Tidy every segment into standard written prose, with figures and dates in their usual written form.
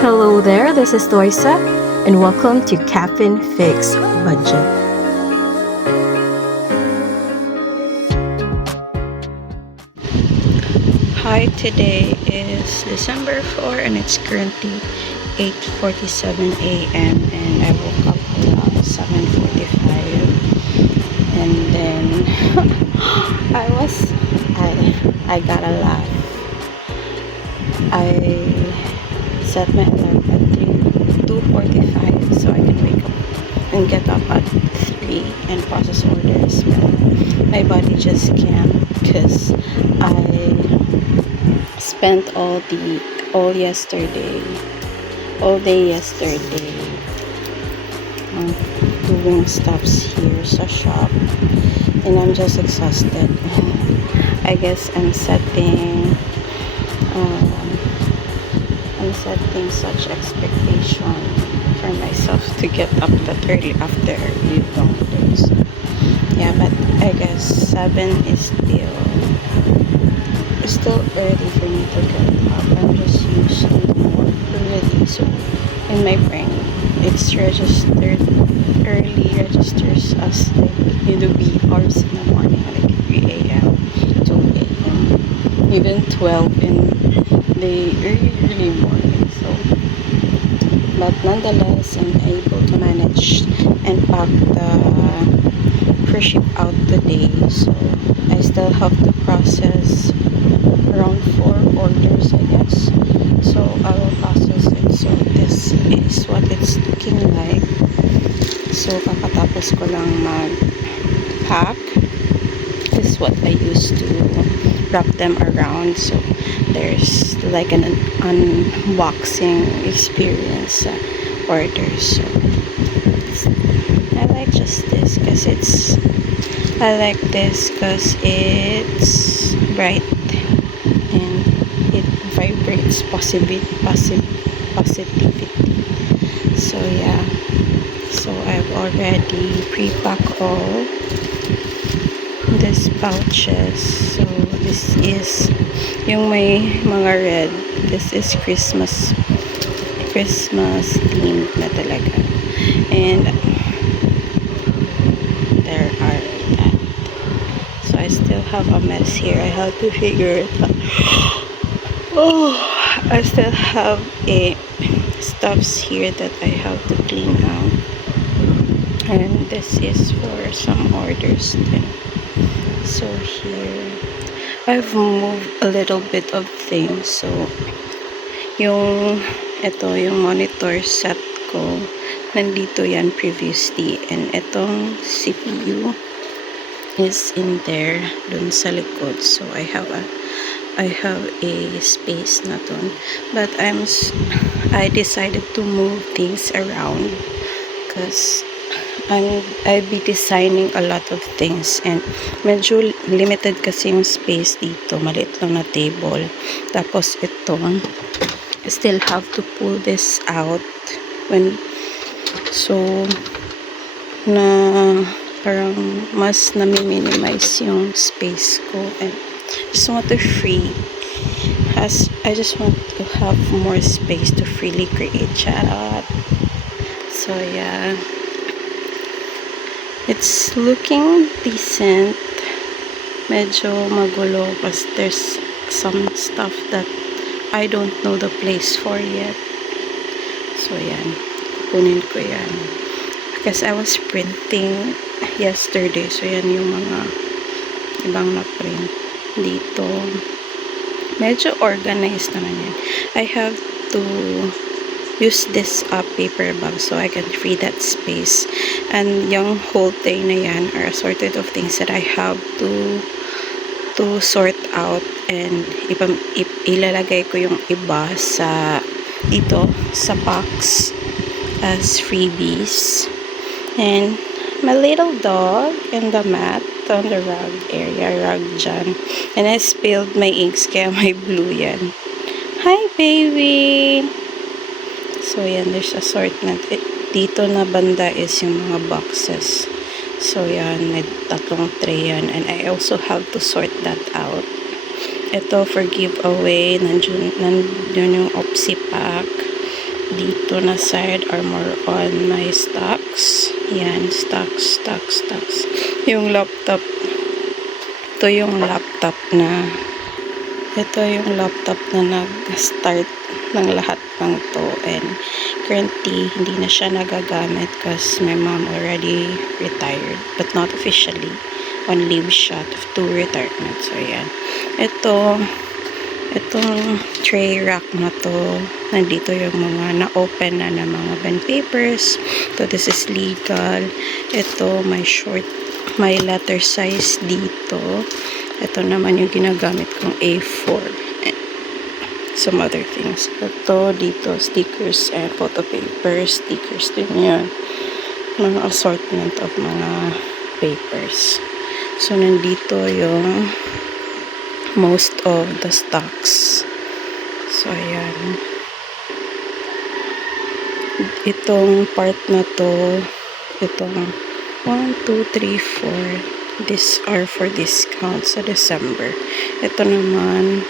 Hello there, this is Loisa, and welcome to Caffeine Fix Budget. Hi, today is December 4 and it's currently 8:47 a.m. and I woke up around 7:45 and then I got a laugh. I set my alarm at 2:45 so I can wake up and get up at 3 and process orders, but my body just can't because I spent all day yesterday doing stops here sa shop, and I'm just exhausted. I guess I'm setting such expectation for myself to get up that early after a really long day. So, yeah, but I guess 7 is still early for me to get up. I'm just used to work already. So in my brain, it's registers as like in the wee hours in the morning, like 3 a.m., 2 a.m., even 12 in the early morning. So, but nonetheless, I'm able to manage and pack the free ship out today. So I still have to process around 4 orders, I guess. So I will process it. So this is what it's looking like. So kakatapos ko lang mag-pack. This is what I used to wrap them around. So there's like an unboxing experience orders. So I like just this because it's bright and it vibrates positivity. So yeah, so I've already pre-packed all these pouches. So this is yung may mga red. This is Christmas themed na talaga, and there are that. So I still have a mess here. I have to figure it out. Oh, I still have a stuffs here that I have to clean out, and this is for some orders then. So here I've moved a little bit of things. So yung monitor set ko, nandito yan previously, and itong CPU is in there dun sa likod. So I have a space na dun, but I decided to move things around because I'll be designing a lot of things, and medyo limited kasi yung space dito, maliit lang na table. Tapos ito, I still have to pull this out so na parang mas na-minimize yung space ko, and just want to I just want to have more space to freely create. Charot. So yeah, it's looking decent. Medyo magulo because there's some stuff that I don't know the place for yet. So yan, kukunin ko yan because I was printing yesterday. So yan yung mga ibang na print dito. Medyo organized naman yan. I have to use this paper bag so I can free that space, and yung whole thing na yan are assorted of things that I have to sort out, and ilalagay ko yung iba dito sa box as freebies. And my little dog in the mat on the rug dyan, and I spilled my inks kaya may blue yan. Hi baby! So yan, there's assortment. Dito na banda is yung mga boxes. So yan, may 3 tray yan, and I also have to sort that out. Ito for giveaway, nandun yung Opsi pack. dito na side are more on my stocks. Yan, stocks. Yung laptop, ito yung laptop na nag-start ng lahat ng to, and currently hindi na siya nagagamit because my mom already retired, but not officially, on leave siya to retirement. So yan, itong tray rack na to, nandito yung mga na-open na mga bond papers. So this is legal. Ito may letter size dito. Ito naman yung ginagamit kong A4. Some other things. Ito dito, stickers and photo paper. Stickers din yan. Mga assortment of mga papers. So nandito yung most of the stocks. So ayan, itong part na to, itong 1, 2, 3, 4, these are for discount sa December. Ito naman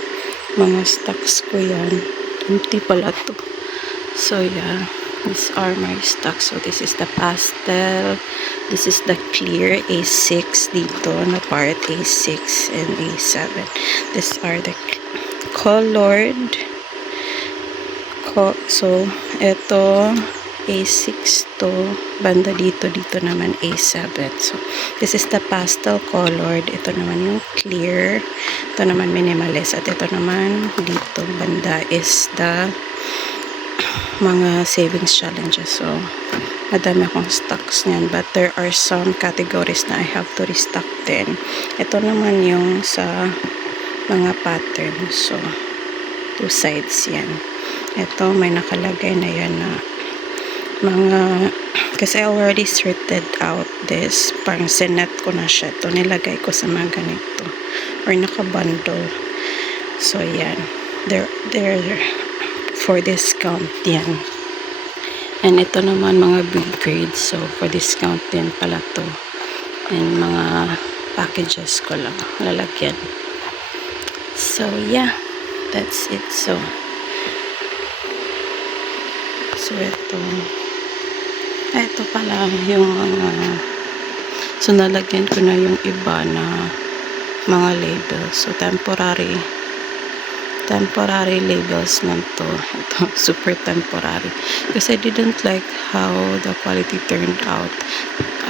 mga stocks ko yan, empty pala to. So yeah, these are my stocks. So this is the pastel, this is the clear A6 dito na part, A6 and A7. These are the colored. So ito A6 to, banda dito naman A7. So this is the pastel colored, ito naman yung clear, ito naman minimalist, at ito naman dito banda is the mga savings challenges. So madami akong stocks niyan, but there are some categories na I have to restock din. Ito naman yung sa mga pattern. So two sides yan. Ito may nakalagay na yan na mga, kasi I already sorted out this, parang sinet ko na siya. Ito nilagay ko sa mga ganito or nakabundle. So yan, they're for discount yan. And ito naman mga big grades, so for discount din pala to. And mga packages ko lang lalagyan. So yeah, that's it. So ito pala yung mga, so nalagyan ko na yung iba na mga labels. So temporary labels lang to. Ito super temporary because I didn't like how the quality turned out.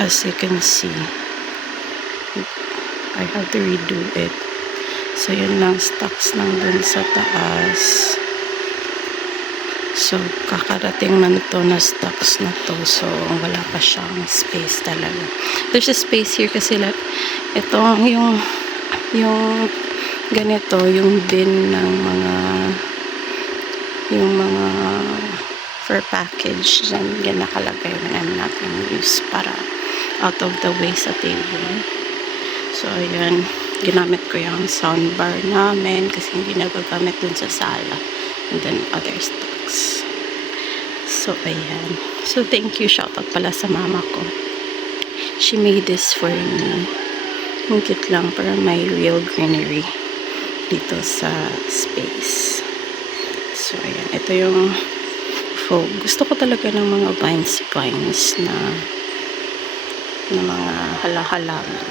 As you can see, I have to redo it. So yun lang, stocks lang dun sa taas. So kakarating na to na stocks na to, so wala pa siyang space talaga. There's a space here kasi ito yung ganito, yung bin ng mga for package yan nakalagay when I'm not in use, para out of the way sa table. So ayan, ginamit ko yung soundbar namin kasi hindi nagagamit dun sa sala, and then other stocks. So ayan, so thank you, shoutout pala sa mama ko, she made this for me. Ang cute lang, para may real greenery dito sa space. So ayan, ito yung fog. Gusto ko talaga ng mga vines na mga halaman.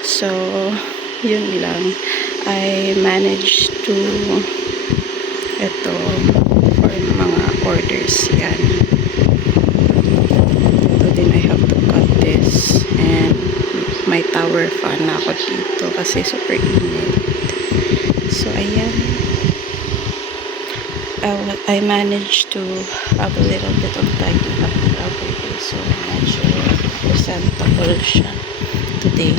So yun lang, I managed to ito for mga orders yan. Ito din, I have to cut this, and may tower fan na ako dito kasi super init. So ayan, I managed to have a little bit of tidy up every day, so medyo presentable siya today.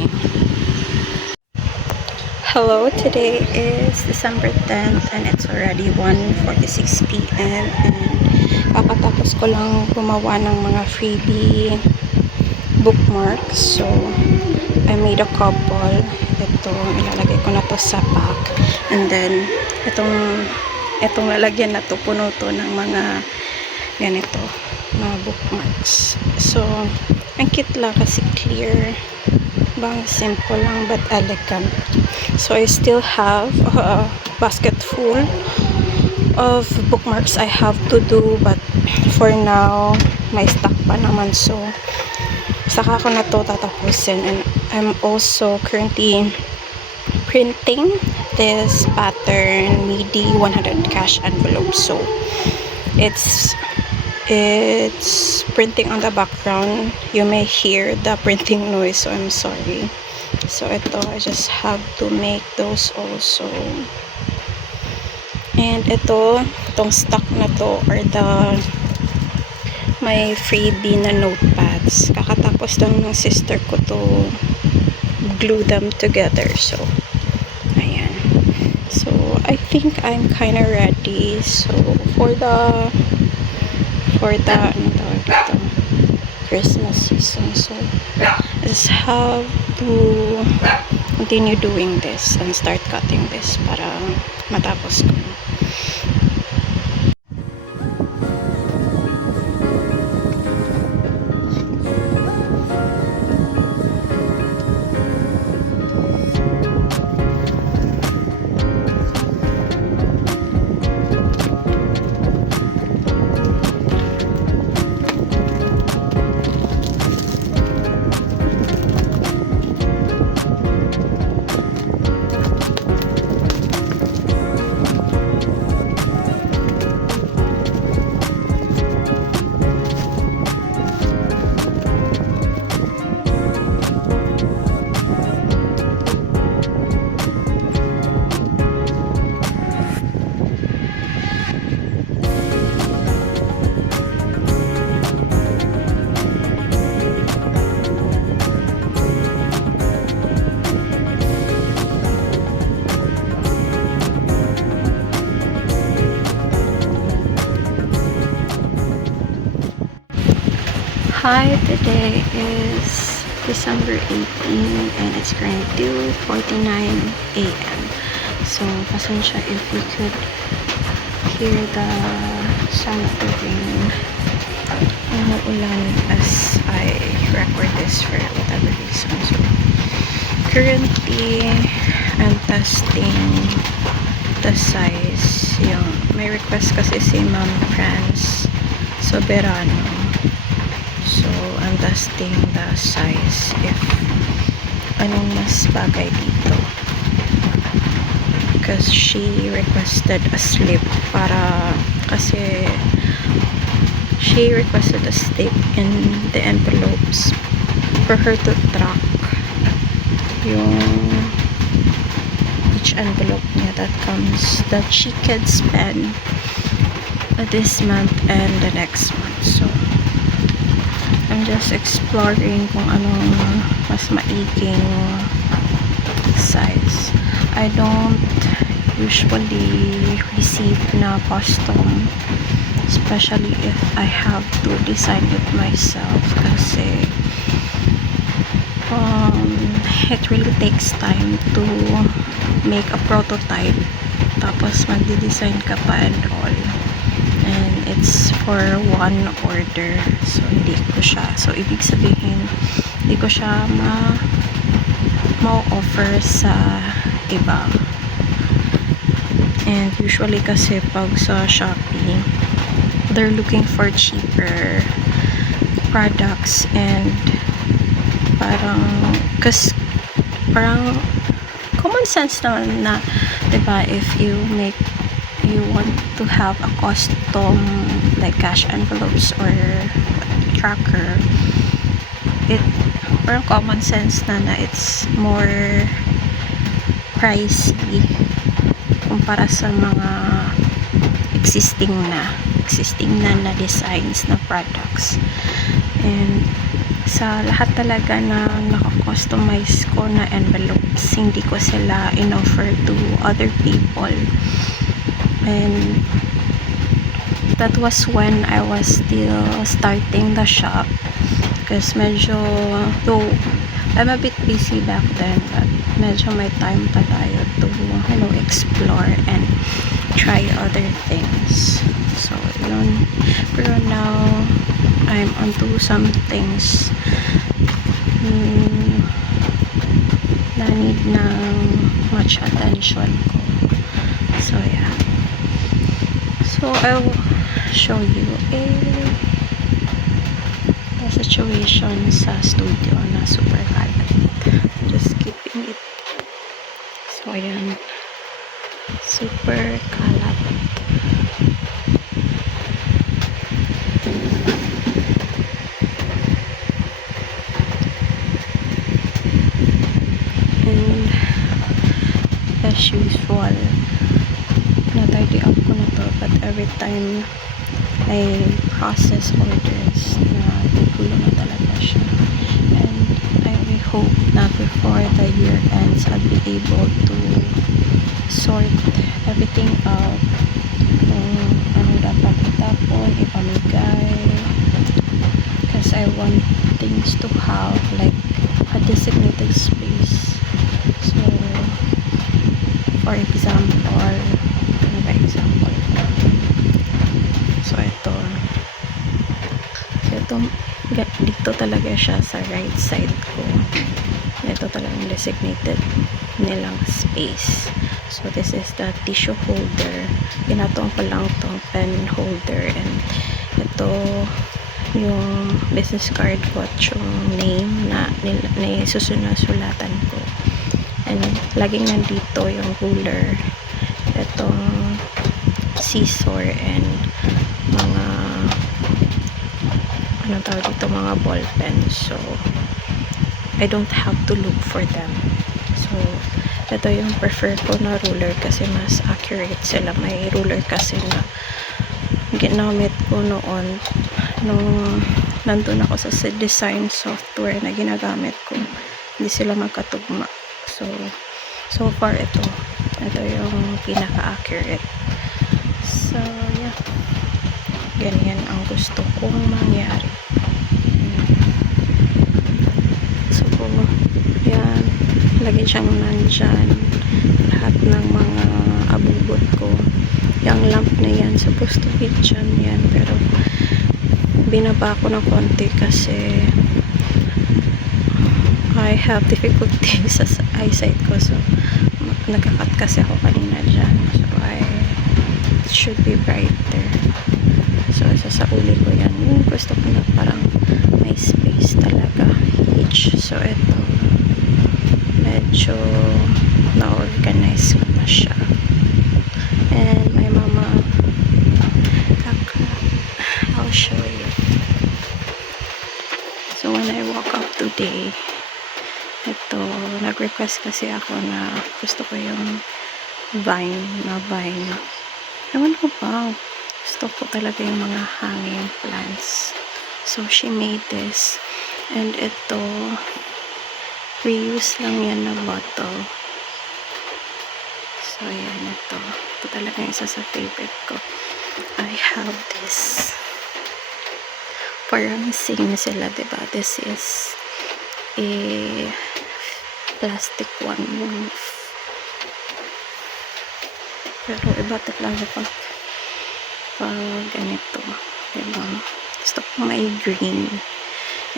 Hello, today is December 10th and it's already 1:46 p.m. and kakatapos ko lang gumawa ng mga freebie bookmarks. So I made a couple. Ito, ilalagay ko na to sa pack, and then itong lalagyan na to, puno to ng mga ganito, mga bookmarks. So ang cute lang kasi clear, bang simple lang but elegant. So I still have a basket full of bookmarks I have to do, but for now may stock pa naman, so saka ko na to tatapusin. And I'm also currently printing this pattern MIDI 100 cash envelope, so it's printing on the background. You may hear the printing noise, so I'm sorry. So ito, I just have to make those also. And itong stock na to are my freebie na notepads. Kakatapos lang ng sister ko to glue them together. So ayan. So I think I'm kind of ready. So for the ano tawag ito, Christmas season. So I just have to continue doing this and start cutting this para matapos ko. Hi, today is December 18 and it's currently 2:49 a.m. So, pasensya if you could hear the sound of the rain. Umuulan as I record this for whatever reason. So, currently, I'm testing the size. May request kasi si Ma'am France Soberano. So, I'm testing the size if anong mas bagay dito. Because she requested a slip kasi she requested a slip in the envelopes for her to track yung each envelope niya that comes that she can spend this month and the next month. So, I'm just exploring kung anong mas maiging size. I don't usually receive na custom, especially if I have to design it myself kasi it really takes time to make a prototype tapos magdi-design ka pa and all. And it's for one order. So, hindi ko siya. So, ibig sabihin, hindi ko siya ma-offer sa iba. And usually kasi pag sa Shopee, they're looking for cheaper products and parang common sense naman na, diba, if you want to have a custom like cash envelopes or tracker, parang common sense na it's more pricey kumpara sa mga existing na designs na products. And sa lahat talaga na naka-customize ko na envelopes, hindi ko sila in-offer to other people. And that was when I was still starting the shop because though I'm a bit busy back then, but medyo may time pa tayo to explore and try other things. So yun, pero now I'm onto some things na need ng much attention ko. So yeah. So I will show you a situation sa studio na super kalat. Just keeping it. So ayan, super kalat. And as usual, na-tidy up ko na to, but every time I process orders na gugulo na talaga siya. And I hope na before the year ends, I'll be able to sort everything out. Kung ano dapat itapon, ipamigay. Because I want things to have like a designated space. So, for example, ano ba example? So, ito. So, dito talaga siya sa right side ko. Ito talagang designated nilang space. So, this is the tissue holder. Pinatong ko lang to pen holder. And ito yung business card ko at yung name na susulatan ko. And laging nandito yung ruler, itong scissor, and mga anong tawag dito, mga ball pen. So I don't have to look for them. So ito yung prefer ko na ruler kasi mas accurate sila. May ruler kasi na ginamit ko noon nung nandun ako sa design software na ginagamit ko. Hindi sila magkatugma. So far ito yung pinaka-accurate. So yeah, ganyan ang gusto kong mangyari. So yan, lagi siyang nandyan, lahat ng mga abubot ko. Yung lamp na yan, supposed to be dyan yan, pero binaba ko ng konti kasi I have difficulty sa eyesight ko. So nagkakat kasi ako kanina dyan. So it should be brighter. So sa uli ko yan. Yung gusto ko na parang may space talaga. Huge. So ito, medyo na-organize ko na siya. And my mama, I'll show you. So when I woke up today, ito, nag-request kasi ako na gusto ko yung vine. Ewan ko ba, gusto ko talaga yung mga hanging plants. So she made this. And ito, reuse lang yan na bottle. So yan, ito talaga yung isa sa favorite ko. I have this. Parang same sila, diba? This is a plastic one. Pero iba talaga pag ganito, diba? Gusto ko may green.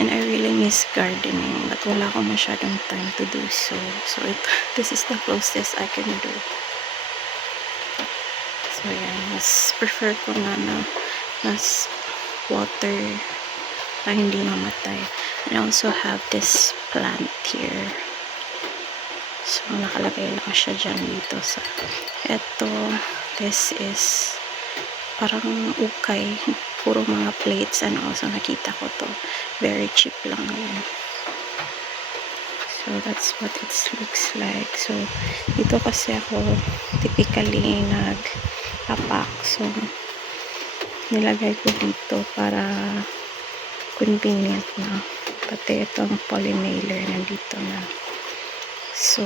And I really miss gardening, but wala ko masyadong time to do so. So this is the closest I can do. So yan, mas prefer ko na mas water na hindi mamatay. And I also have this plant here. So nakalagay lang siya dyan dito sa eto. This is parang ukay, puro mga plates and also nakita ko to, very cheap lang yan. So that's what it looks like. So dito kasi ako typically nag-pack. So nilagay ko dito para convenient na. Pati itong polymailer nandito na. So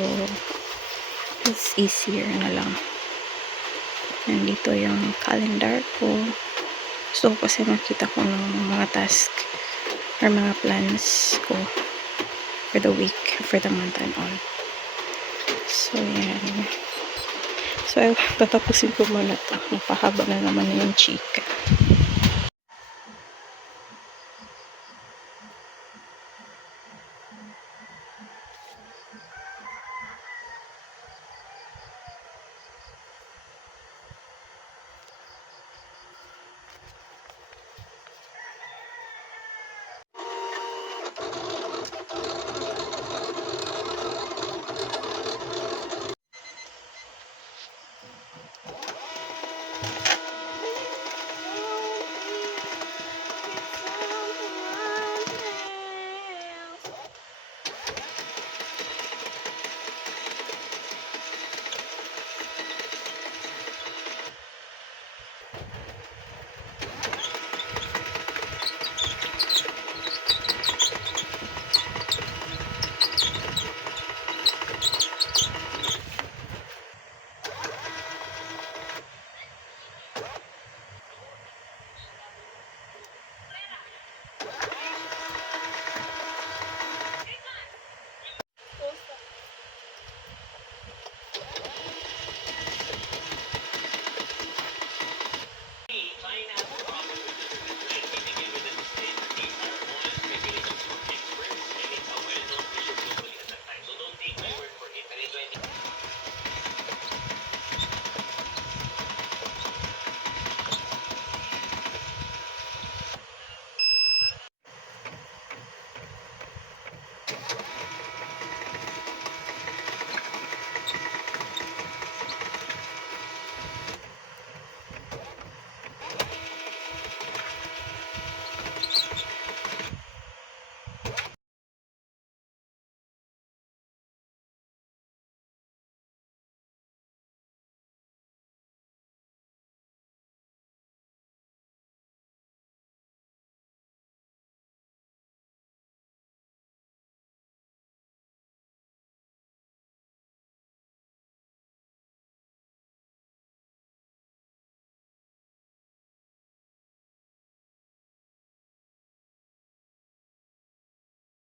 it's easier na lang. Nandito yung calendar ko. Gusto ko kasi makita ko ng mga task or mga plans ko for the week, for the month and all. So yan. So tatapusin ko muna ito. Napahaba na naman yung chika.